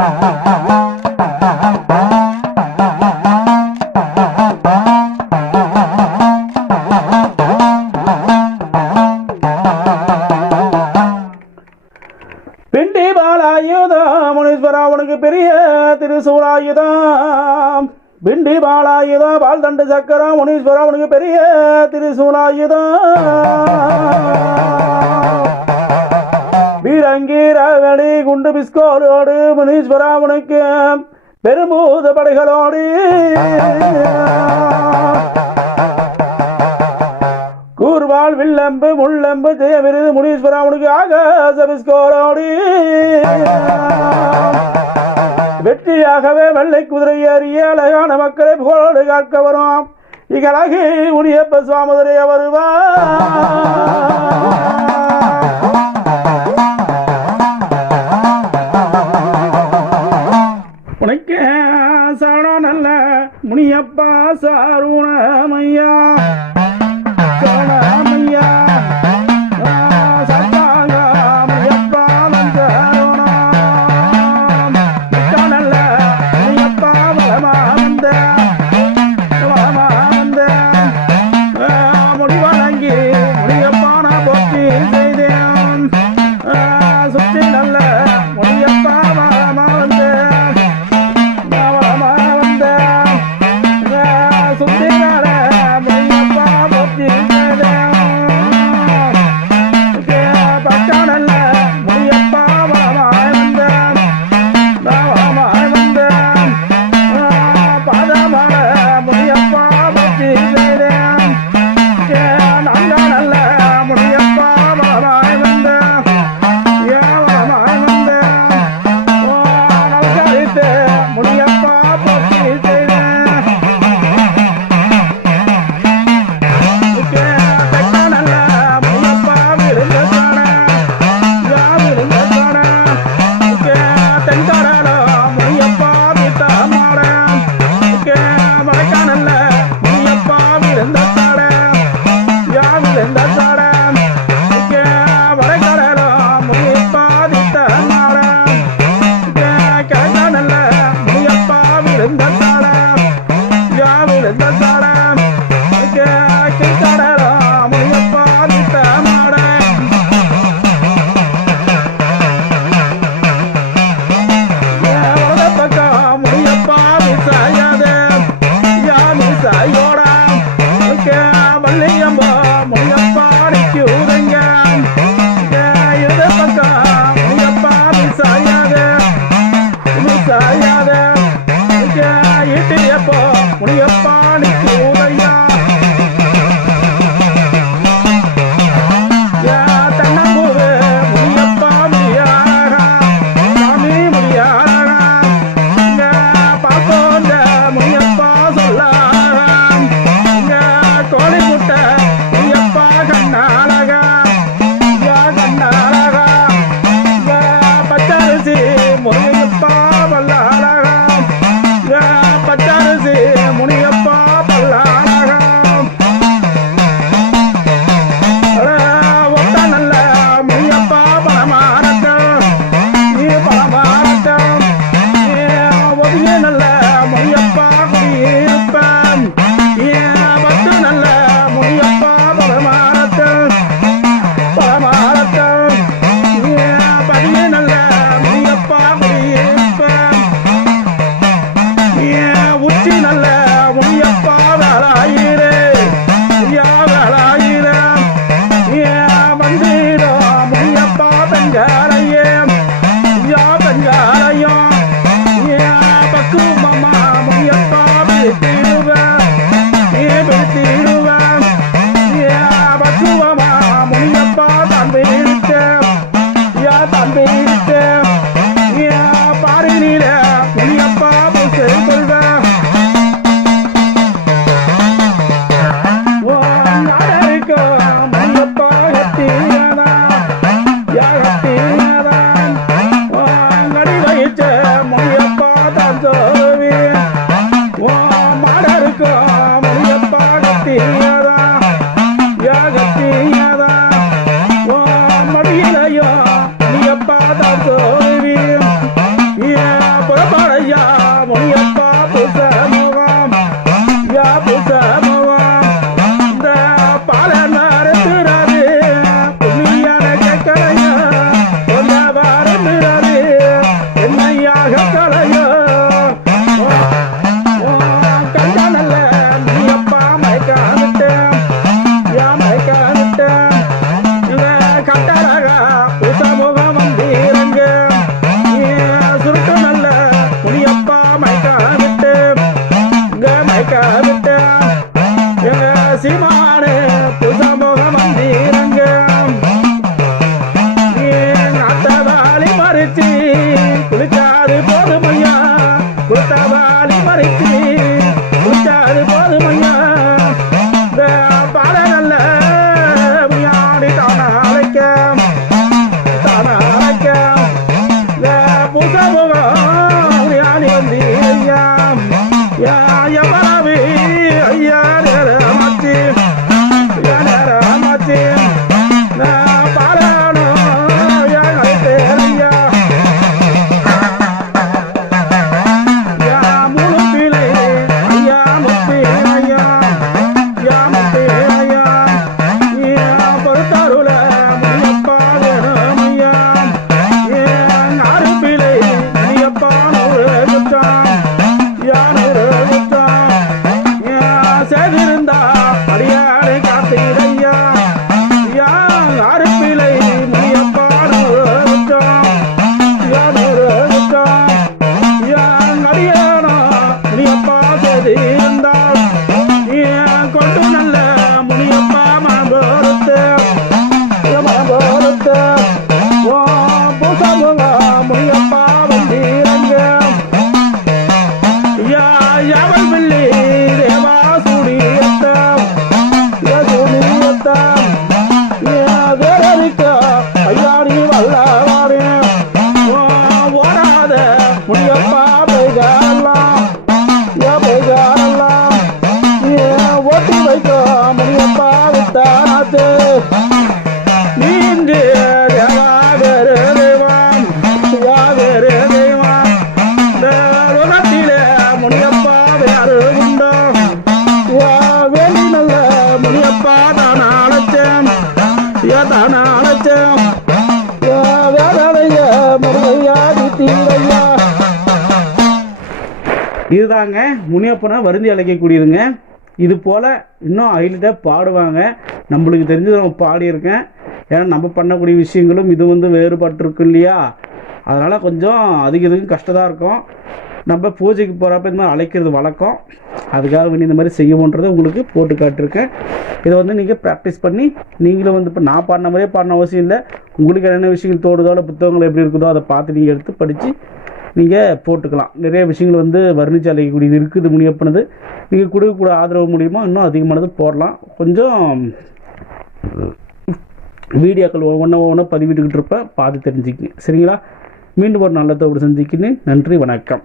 பிண்டி பாலாயுதம் முனீஸ்வரா உனக்கு பெரிய திருசூலாயுதம். பிண்டி பாலாயுதம் பால் தண்டு சக்கரம் முனீஸ்வரா உனக்கு பெரிய திருசூலாயுதம். வீரங்கீரவடி குண்டு பிஸ்கோலோடு முனீஸ்வரா உனக்கு பெரும்பூத படைகளோடு கூர்வாள் வில்லம்பு முள்ளம்பு ஜெய விருது முனீஸ்வரா உனக்கு ஆகாச பிஸ்கோலோடு வெற்றியாகவே வெள்ளை குதிரை ஏறிய அழகான மக்களை புகழோடு காக்க வரும் இகழகி உனியப்ப சுவாமுதிரைய வருவா. உனக்கு சரண நல்ல முனியப்பா சாருணமையா சரணமையா சுத்தி இதுதாங்க முனியப்பனை வருந்தி அழைக்கக்கூடியதுங்க. இது போல் இன்னும் ஹைலைட்டாக பாடுவாங்க. நம்மளுக்கு தெரிஞ்சு நம்ம பாடியிருக்கேன். ஏன்னா நம்ம பண்ணக்கூடிய விஷயங்களும் இது வேறுபட்டிருக்கு இல்லையா. அதனால் கொஞ்சம் இதுக்கும் கஷ்டமாக இருக்கும். நம்ம பூஜைக்கு போகிறப்ப இந்த மாதிரி அழைக்கிறது வழக்கம். அதுக்காக வேண்டி இந்த மாதிரி செய்யணுன்றதை உங்களுக்கு போட்டு காட்டிருக்கேன். இதை நீங்கள் ப்ராக்டிஸ் பண்ணி நீங்களும் இப்போ நான் பாடின மாதிரியே பாடின அவசியம் இல்லை. உங்களுக்கு என்னென்ன விஷயங்கள் தோடுதோ இல்லை புத்தகங்கள் எப்படி இருக்குதோ அதை பார்த்து நீங்கள் எடுத்து படித்து நீங்கள் போட்டுக்கலாம். நிறைய விஷயங்கள் வர்ணிச்சு அழைக்கக்கூடியது இருக்குது முனியப்பனது. நீங்கள் கொடுக்கக்கூடிய ஆதரவு மூலியமாக இன்னும் அதிகமானது போடலாம். கொஞ்சம் வீடியோக்கள் ஒவ்வொன்றா பதிவிட்டுக்கிட்டு இருப்பேன், பார்த்து தெரிஞ்சுக்கிங்க. சரிங்களா? மீண்டும் ஒரு நல்ல தோடு சந்திக்கிறேன். நன்றி, வணக்கம்.